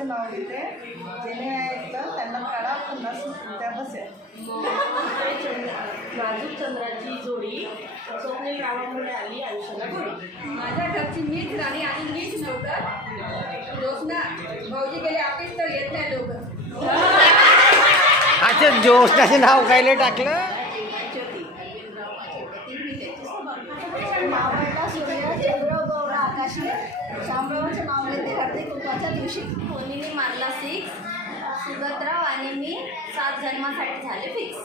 शांबरावाचे नाव घेते. जेणे ऐकलं त्यांना काढा पुन्हा त्या बसेल. नाजूक चंद्राची जोडी स्वप्नील रावामुळे आली आयुष्याला गोडी. माझ्या घरची मीच राणी आणि मीच नव्हतं. जोशना भाऊजी गेले ऑफिस तर येत नाही लवकर. अच्छा, जोशनाचे नाव कायले टाकलं. मावळला सूर्य चंद्र गौर आकाशी शामरावाचे नाव घेते हळदी कुंकवाच्या दिवशी. कोणीने मारला 6. सुगतराव आणि मी 7 जन्मासाठी झाले फिक्स.